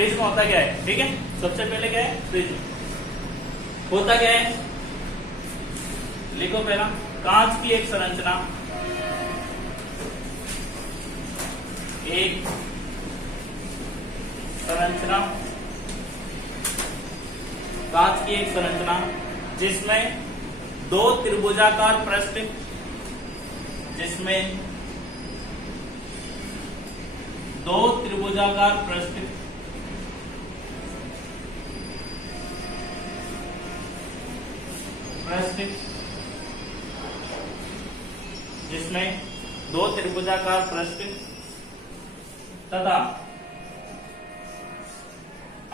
Prism होता क्या है, ठीक है। सबसे पहले क्या है, प्रिज्म होता क्या है, लिखो पहला, कांच की एक संरचना, एक संरचना, कांच की एक संरचना जिसमें दो त्रिभुजाकार पृष्ठ, जिसमें दो त्रिभुजाकार पृष्ठ जिसमें दो त्रिभुजाकार पृष्ठ तथा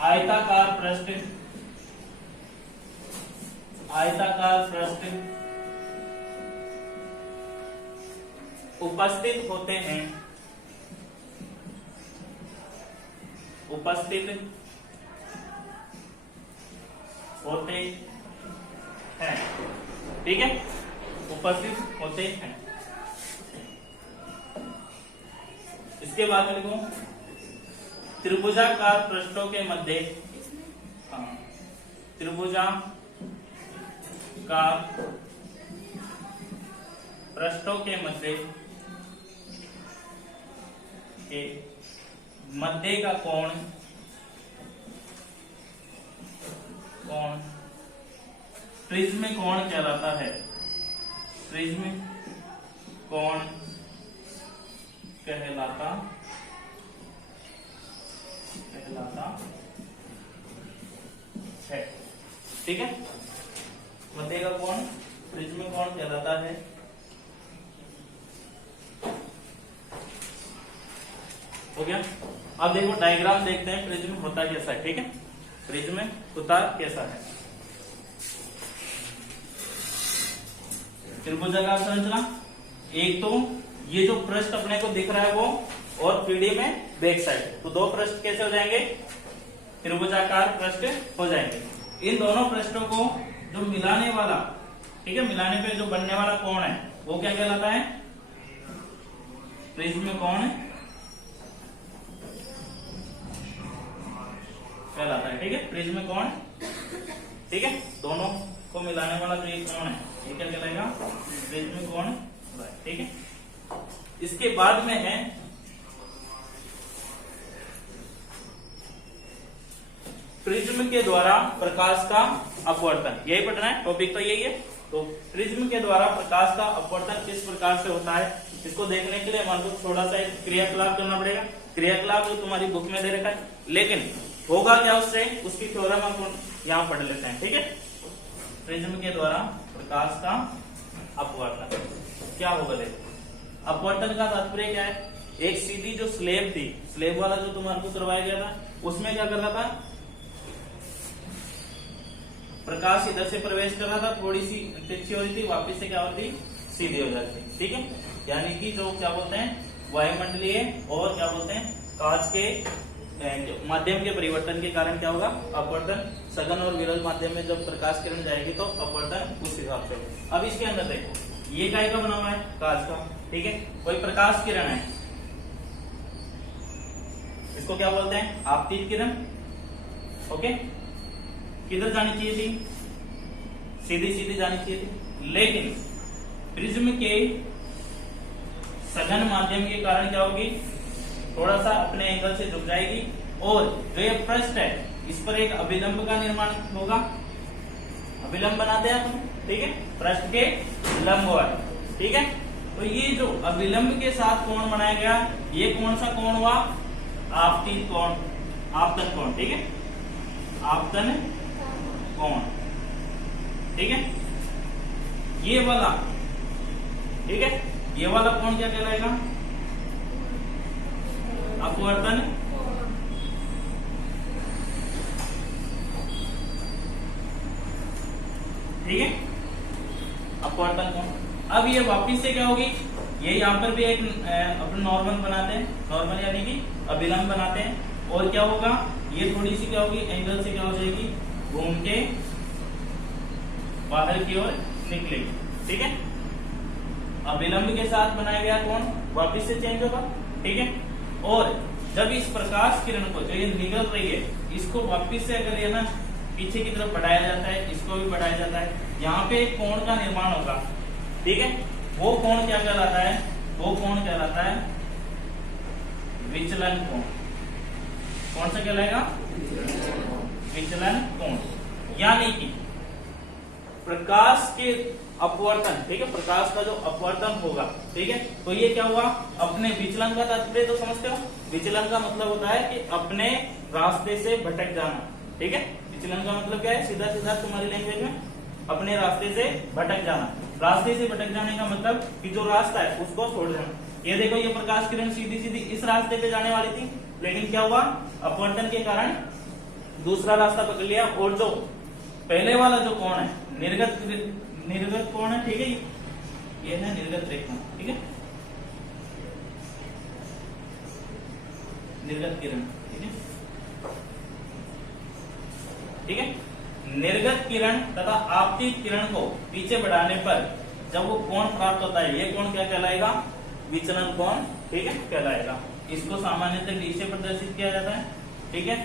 आयताकार पृष्ठ उपस्थित होते हैं, ठीक है, उपस्थित होते हैं। इसके बाद में लिखो, त्रिभुजाकार पृष्ठों के मध्य, त्रिभुजाकार पृष्ठों के मध्य का कोण प्रिज्म कोण कहलाता है, प्रिज्म कोण कहलाता है, ठीक है। मध्य का कोण प्रिज्म कोण कहलाता है। हो गया। अब देखो डायग्राम देखते हैं, प्रिज्म होता कैसा है, ठीक है। प्रिज्म होता कैसा है, त्रिभुजाकार संरचना, एक तो ये जो पृष्ठ अपने को दिख रहा है वो, और 3D में बैक साइड, तो दो पृष्ठ कैसे हो जाएंगे, त्रिभुजाकार पृष्ठ हो जाएंगे। इन दोनों पृष्ठों को जो मिलाने वाला, ठीक है, मिलाने पे जो बनने वाला कोण है वो क्या कहलाता है, प्रिज्म कोण कहलाता है, ठीक है, प्रिज्म कोण, ठीक है। दोनों को मिलाने वाला जो ये कोण है ये क्या कहलाएगा, प्रिज्म कोण, ठीक है। इसके बाद में है प्रिज्म के द्वारा प्रकाश का अपवर्तन, यही पढ़ना है, टॉपिक तो यही है। तो प्रिज्म के द्वारा प्रकाश का अपवर्तन किस प्रकार से होता है, इसको देखने के लिए हमारे को थोड़ा सा एक क्रियाकलाप करना पड़ेगा। क्रियाकलाप जो तुम्हारी बुक में दे रखा है, लेकिन होगा क्या उससे, उसकी थ्योरम हम यहाँ पढ़ लेते हैं, ठीक है। प्रिज्म के द्वारा प्रकाश का अपवर्तन क्या होगा, देखो अपवर्तन का तात्पर्य क्या है, एक सीधी जो स्लेब थी, स्लेब वाला जो तुम्हारे को करवाया गया था, उसमें क्या कर रहा था, प्रकाश इधर से प्रवेश कर रहा था, थोड़ी सी तिरछी हो रही थी, वापिस से क्या होती, सीधी हो जाती, ठीक है। यानी कि जो क्या बोलते हैं, वायुमंडलीय और क्या बोलते हैं, कांच के माध्यम के परिवर्तन के कारण क्या होगा, अपवर्तन। सघन और विरल माध्यम में जब प्रकाश किरण जाएगी तो अपवर्तन उस हिसाब से होगा। अब इसके अंदर देखो, ये काय का बना हुआ है, कांच का, ठीक है। कोई प्रकाश किरण है, इसको क्या बोलते हैं, आपतित किरण, ओके। किधर जानी चाहिए थी, सीधी सीधी जानी चाहिए थी, लेकिन प्रिज्म के सघन माध्यम के कारण क्या होगी, थोड़ा सा अपने एंगल से झुक जाएगी, और जो ये पृष्ठ है इस पर एक अभिलंब का निर्माण होगा, अभिलंब बनाते हैं हम, ठीक है, पृष्ठ के लंबवत, ठीक है। तो ये जो अभिलंब के साथ कोण बनाया गया, ये कौन सा कोण हुआ, आपतित कोण, आपतन कोण, ठीक है, आपतन कोण, ठीक है। ये वाला, ठीक है, ये वाला कोण क्या कहलाएगा, अपवर्तन, ठीक है, अपवर्तन कोण। अब ये वापिस से क्या होगी, ये यहाँ पर भी एक अपने नॉर्मल बनाते हैं, नॉर्मल यानी कि अभिलंब बनाते हैं, और क्या होगा, ये थोड़ी सी क्या होगी, एंगल से क्या हो जाएगी, घूम के बाहर की ओर निकलेगी, ठीक है। अभिलंब के साथ बनाया गया कोण वापिस से चेंज होगा, ठीक है। और जब इस प्रकाश किरण को जो ये निकल रही है इसको वापिस से अगर ये ना पीछे की तरफ बढ़ाया जाता है, इसको भी बढ़ाया जाता है, यहाँ पे एक कोण का निर्माण होगा, ठीक है। वो कोण क्या कहलाता है? वो कोण कहलाता है विचलन कोण। कौन सा कहलाएगा? विचलन कोण। यानी कि प्रकाश के अपवर्तन, ठीक है, प्रकाश का जो अपवर्तन होगा, ठीक है, तो ये क्या हुआ? अपने विचलन का तात्पर्य तो समझते हो? विचलन का मतलब होता है कि अपने रास्ते से भटक जाना, ठीक है। विचलन का मतलब क्या है? सीधा सीधा तुम्हारी लैंग्वेज में अपने रास्ते से भटक जाना। रास्ते से भटक जाने का मतलब कि जो रास्ता है उसको छोड़ देना। ये देखो, ये प्रकाश किरण सीधी सीधी इस रास्ते पे जाने वाली थी, लेकिन क्या हुआ? अपवर्तन के कारण दूसरा रास्ता पकड़ लिया, और जो पहले वाला जो कोण है निर्गत कोण है, ठीक है, ये है निर्गत रेखा, ठीक है, निर्गत किरण, ठीक है, ठीक है। निर्गत किरण तथा आपतित किरण को पीछे बढ़ाने पर जब वो कोण प्राप्त होता है, ये कोण क्या कहलाएगा? विचलन कोण, ठीक है, कहलाएगा। इसको सामान्यतः डी से प्रदर्शित किया जाता है, ठीक है।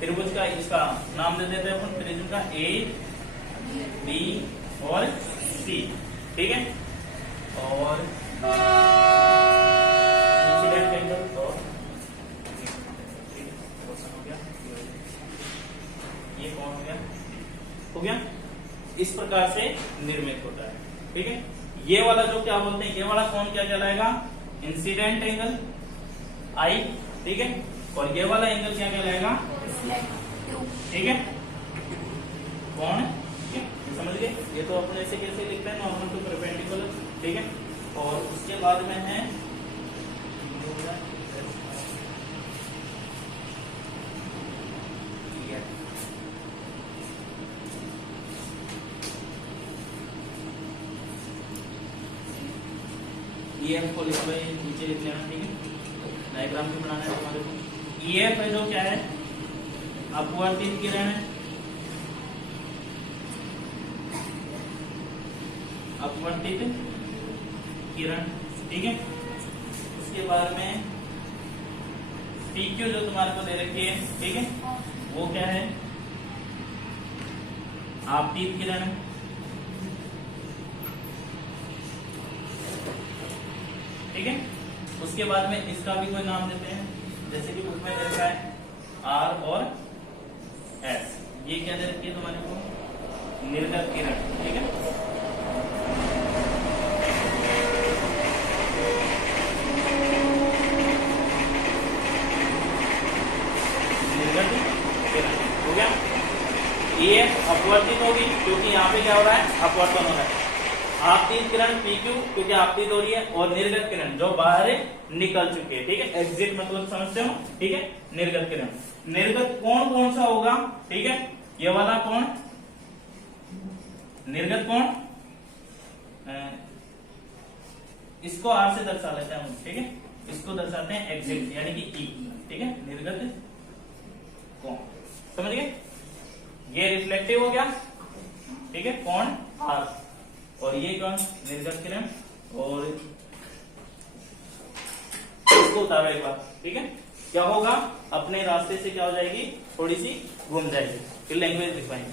त्रिभुज का इसका नाम दे देते हैं अपन, त्रिभुज का ए, बी और सी, ठीक है। और इंसिडेंट एंगल और ये कौन हो गया? इस प्रकार से निर्मित होता है, ठीक है। ये वाला जो क्या बोलते हैं, ये वाला कोण क्या कहलाएगा? इंसिडेंट एंगल आई, ठीक है। और ये वाला एंगल क्या कहलाएगा? ठीक है, कोण, ठीक है, समझ गए। ये तो अपने से कैसे लिखते हैं? नॉर्मल टू परपेंडिकुलर, ठीक है। और उसके बाद में है EF को लिखो, नीचे लिख लेना, ठीक है। डायग्राम भी बनाना है हमारे को। EF है जो क्या है? अपवर्तित किरण है, अपवर्तित किरण, ठीक है। उसके बाद में PQ जो तुम्हारे को दे रखी है, ठीक है, वो क्या है? आपतित किरण है, ठीक है। उसके बाद में इसका भी कोई नाम देते हैं, जैसे कि उसमें दे रखा है R और S। ये क्या दे रखी है तुम्हारे को? निर्गत किरण, ठीक है। निर्गत किरण हो गया। ये अपवर्तित होगी क्योंकि यहाँ पे क्या हो रहा है? अपवर्तन हो रहा है। आपतित किरण PQ क्योंकि आपतित हो रही है, और निर्गत किरण जो बाहर निकल चुकी है, ठीक है। एग्जिट मतलब समझते हो, ठीक है। निर्गत किरण, निर्गत कोण कौन सा होगा? ठीक है, ये वाला कोण निर्गत कोण, इसको R से दर्शा लेते हैं हम, ठीक है। इसको दर्शाते हैं एग्जिट यानी कि E, ठीक है, निर्गत कोण, समझ गए। ये रिफ्लेक्टिव हो गया, ठीक है, कोण R, और ये कौन? निर्गत किरण। और इसको उतारो एक बार, ठीक है। क्या होगा? अपने रास्ते से क्या हो जाएगी? थोड़ी सी घूम जाएगी। फिर लैंग्वेज दिखाएंगे।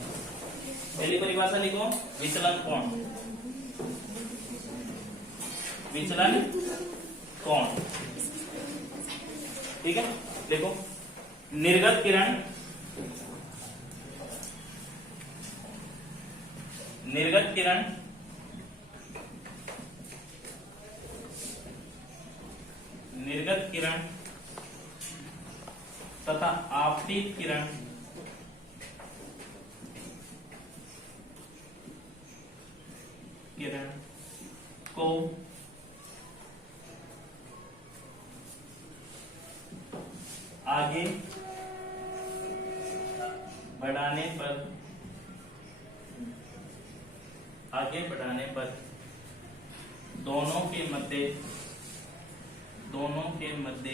पहली परिभाषा लिखो, विचलन कोण, विचलन कोण, ठीक है। देखो, निर्गत किरण, निर्गत किरण निर्गत किरण तथा आपतित किरण को आगे बढ़ाने पर दोनों के मध्य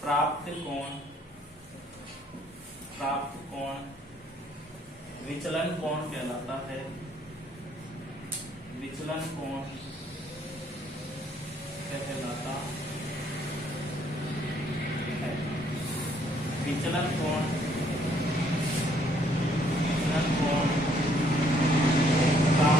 प्राप्त कोण विचलन कोण कहलाता है। विचलन कोण कहलाता विचलन कोण का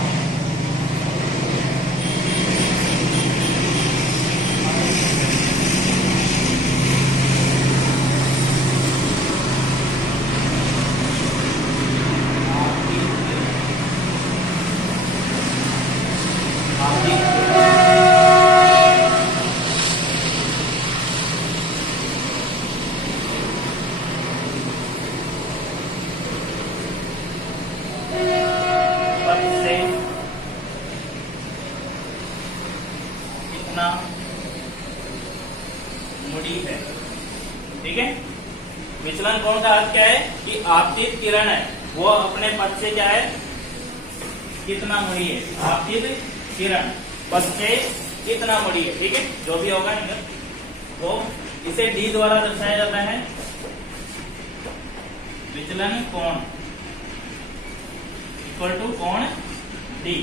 मुड़ी है। ठीक है, विचलन कोण का अर्थ क्या है कि आपतित किरण है वो अपने पथ से क्या है, कितना मुड़ी है। आपतित किरण पथ से कितना मुड़ी है। ठीक है, जो भी होगा तो इसे डी द्वारा दर्शाया जाता है। विचलन कोण इक्वल टू कोण डी।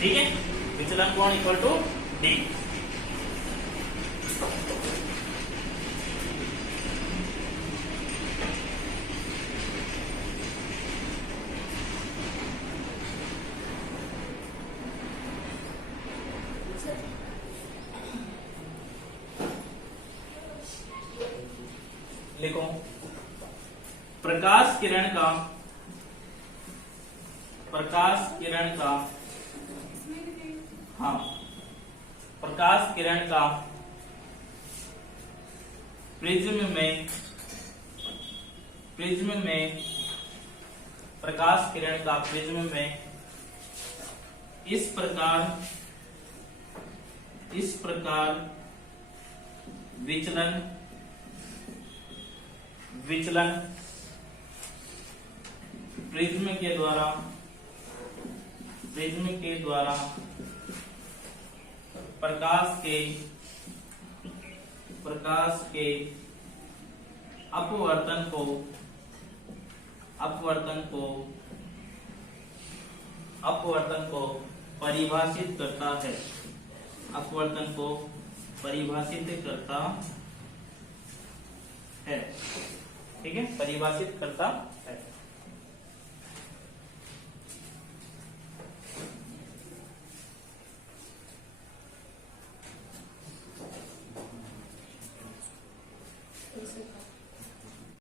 ठीक है, विचलन कोण इक्वल टू डी। लिखो, प्रकाश किरण का हाँ, प्रकाश किरण का प्रिज्म में प्रकाश किरण का प्रिज्म में इस प्रकार विचलन प्रिज्म के द्वारा प्रकाश के अपवर्तन को परिभाषित करता है। अपवर्तन को परिभाषित करता है। ठीक है, परिभाषित करता है।